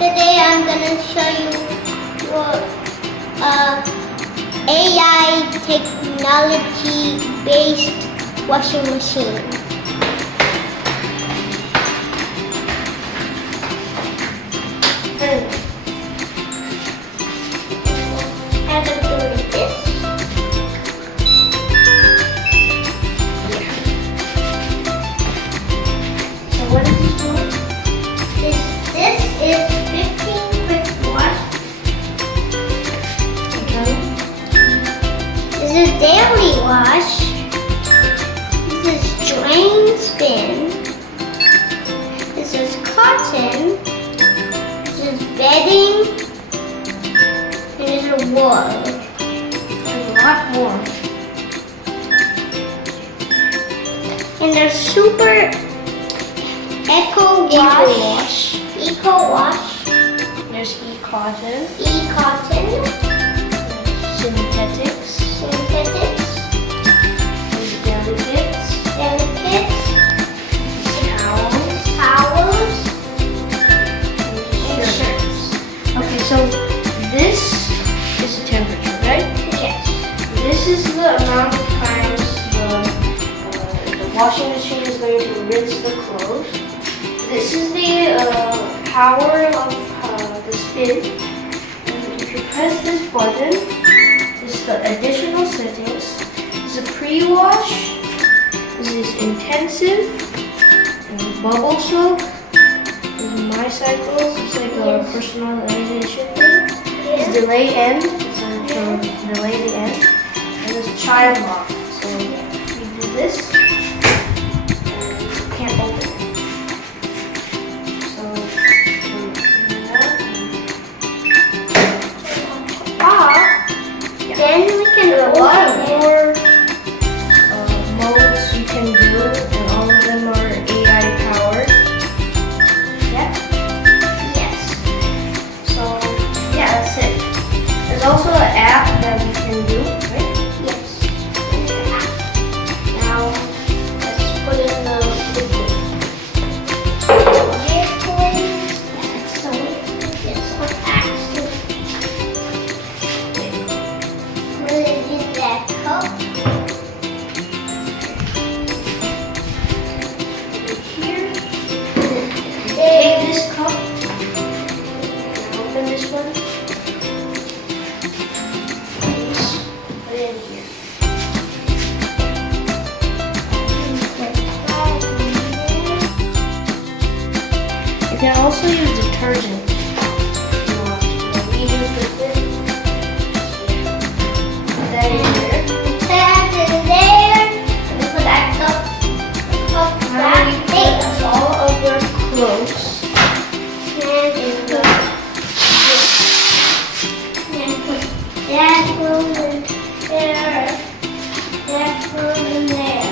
Today I'm gonna show you what AI technology based washing machine. Have them doing this. So what is this doing? This is 15 quick wash. Okay. This is daily wash. This is drain spin. This is cotton. This is bedding. And this is wool. There's a lot more. And there's super eco wash. Eco wash. There's e-cotton, E-cotton. synthetics, Synthetics. there's delicates, Delicates. towels, Towels. and And shirts. shirts. Okay, so this is the temperature, right? Yes. This is the amount of times the washing machine is going to rinse the clothes. This is the power of the spin. And if you press this button, this is the additional settings. This is a pre-wash. This is intensive. And bubble soak. This is my cycles. It's like a personalization thing. It's delay end. So delay the end. And this child lock. So you do this. And you can't open it. So you do that. Then we can There are a lot open it. more modes you can do, and all of them are AI powered. Yeah. Yes. So yeah, that's it. There's also an app that we can do, right? Yes. Now let's put in the liquid. That's the way it's what actually. Put it in that cup. Here. Take this cup. Open this one. Put it in here. You can also use detergent. If you want. We use liquid. Put that in here. That's in there. We put that cup Now back. we put all of our clothes And in the and put that goes in there. That goes in there.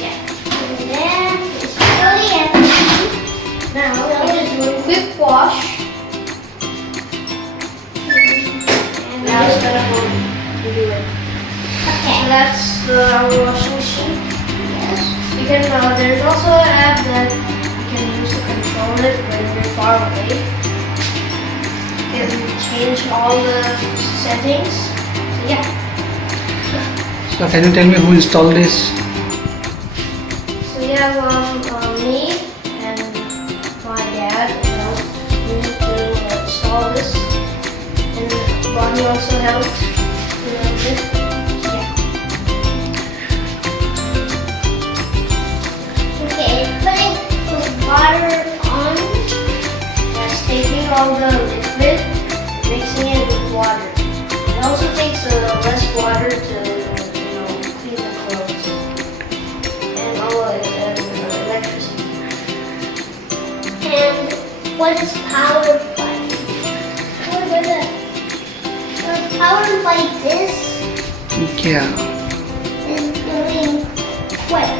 yeah. And then it's really empty. Now we're just doing quick wash. And Now it's gonna go to do it. So okay. that's our washing machine. Yes. You can there's also an app that you can use to control it when you're far away. You can change all the settings. So yeah. So can you tell me who installed this? So yeah, me and my dad we need to install this, and Bonnie also helped. Yeah. Okay, putting the water on. That's taking all the liquid, mixing it with water. It also takes less water to clean the clothes, and all electricity. And what is powered by? What is it? So it's powered by this Yeah. and doing quick.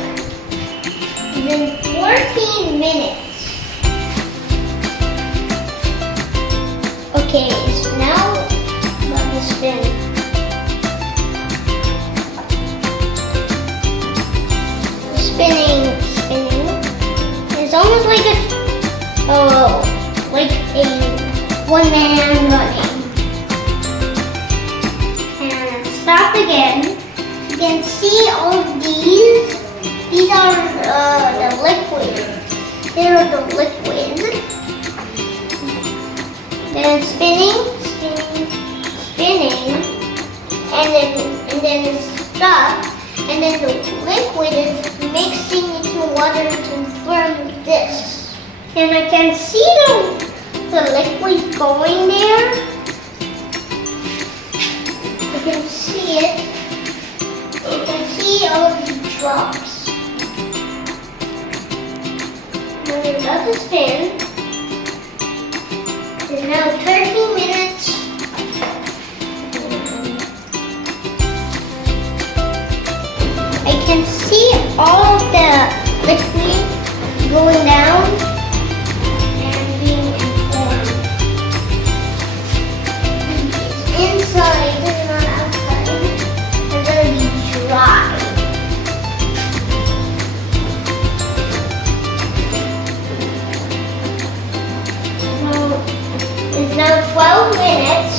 Within 14 minutes. Okay, so now let me spin. Spinning. It's almost like a one man running. And stop again. You can see all these. These are the liquid. They are the liquid. Then spinning, and then stop. And then the liquid is mixing into water to form this. And I can see the liquid going there. You can see it. You can see all the drops. Now we're about to spin. It's now 13 minutes. I can see all the liquid going down and being informed. It's inside, it's not outside. It's going to be dry. So it's now 12 minutes.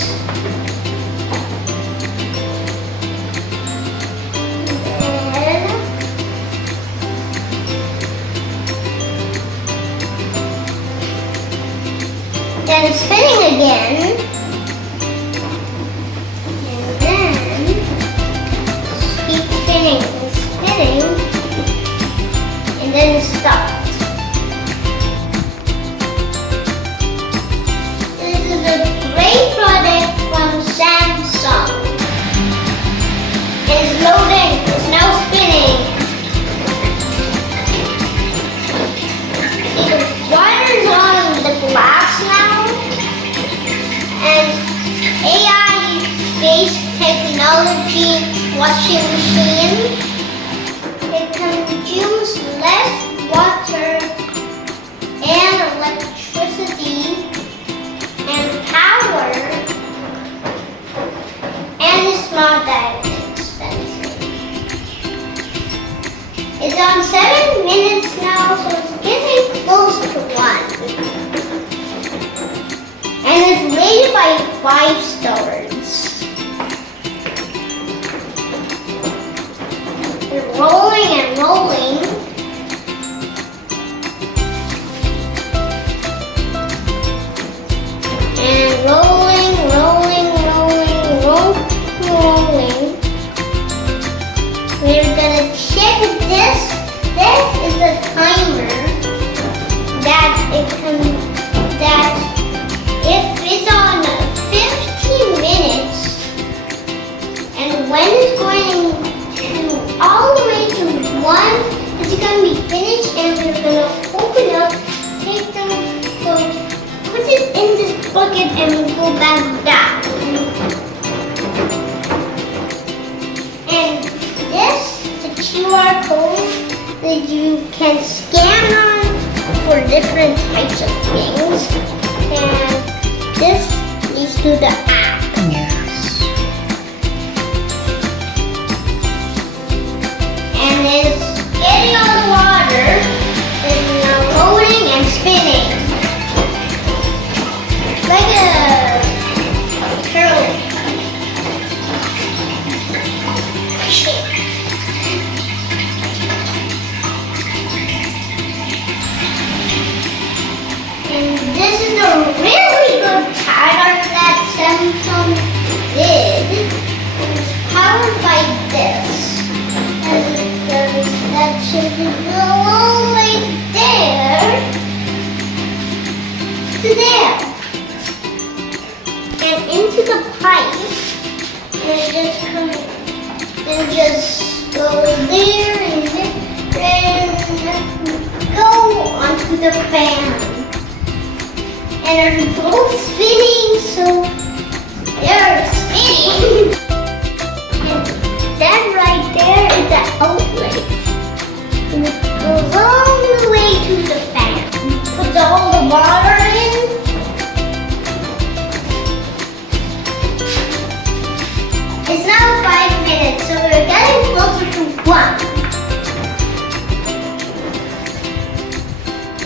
Then spinning again, and then keep spinning and spinning, and then stop. This is a great product from Samsung. It's loading, it's now spinning. See, the water's on the glass now. And AI-based technology washing machine. It consumes less water and electricity and power, and it's not that expensive. It's on 7 minutes now, so it's getting close to 1. And it's rated by 5 stars. It's rolling and rolling. And rolling. We're gonna check this. This is a timer if it's on 15 minutes, and when it's going to all the way to 1, it's going to be finished, and we're going to open up, take them, so put it in this bucket and go back down. And this is a QR code that you can scan on for different types of things. And this leads to the app. Yes. And it's getting all the water. It's now rolling and spinning. Like a curling. And this is a really good pattern that Samsung did. It's powered by this. And that should go all the way there to there. And into the pipe. And it just comes, and just go there and go onto the fan. And they're both spinning, so they're spinning. And that right there is the outlet. And it goes all the way to the fan. Puts all the water in. It's now 5 minutes, so we're getting closer to 1.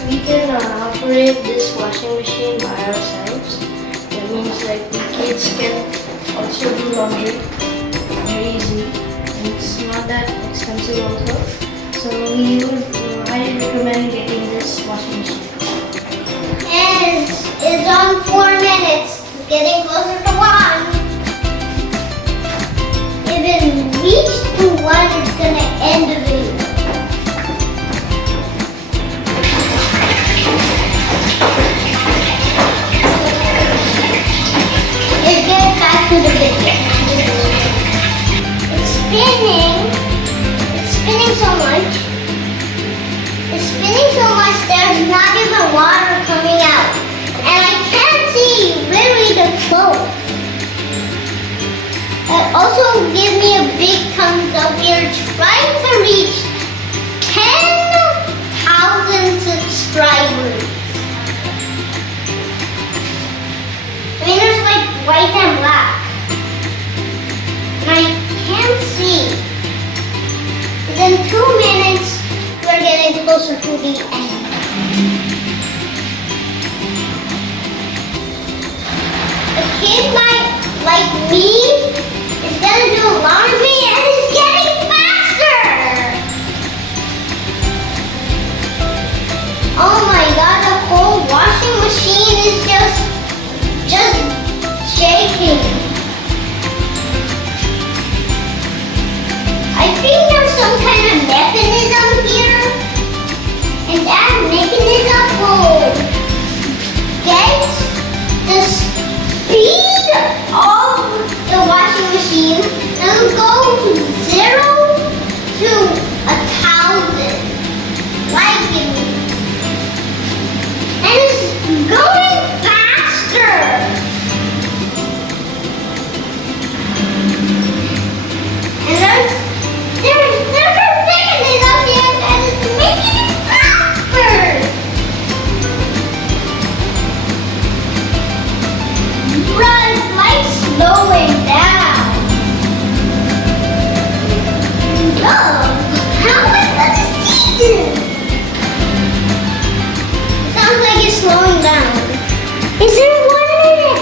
We can operate this washing machine by ourselves. means like the kids can also do laundry very easily, and it's not that expensive also. So we would highly recommend getting this washing machine. And it's on 4 minutes. Getting closer to 1. If it reaches to 1, it's gonna end the video. Let's get back to the video. It's spinning. It's spinning so much. It's spinning so much there's not even water coming out. And I can't see really the clothes. Also give me a big thumbs up. We're trying to reach 10,000 subscribers. I mean, there's like white and black. And I can't see. Within 2 minutes, we're getting closer to the end. A kid like me is gonna do laundry and it's getting faster. Oh my god, the whole washing machine is just shaking. I think there's some kind of mechanism here, and that mechanism will get the speed of the washing machine. It'll go from 0 to 1,000. Like it. And it's going faster. And there's a mechanism here that is making it faster. Run, like slowing down. Oh, how am I supposed to see this? Sounds like it's slowing down. Is there 1 minute?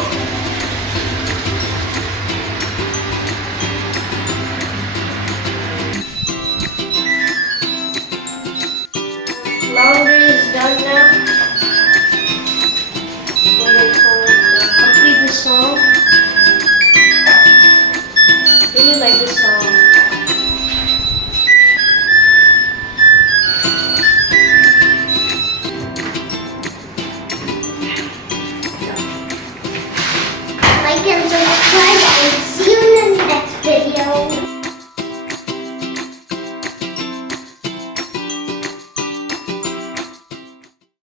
Laundry is done now. Waiting for it to complete the song. Really like this song. Like and subscribe.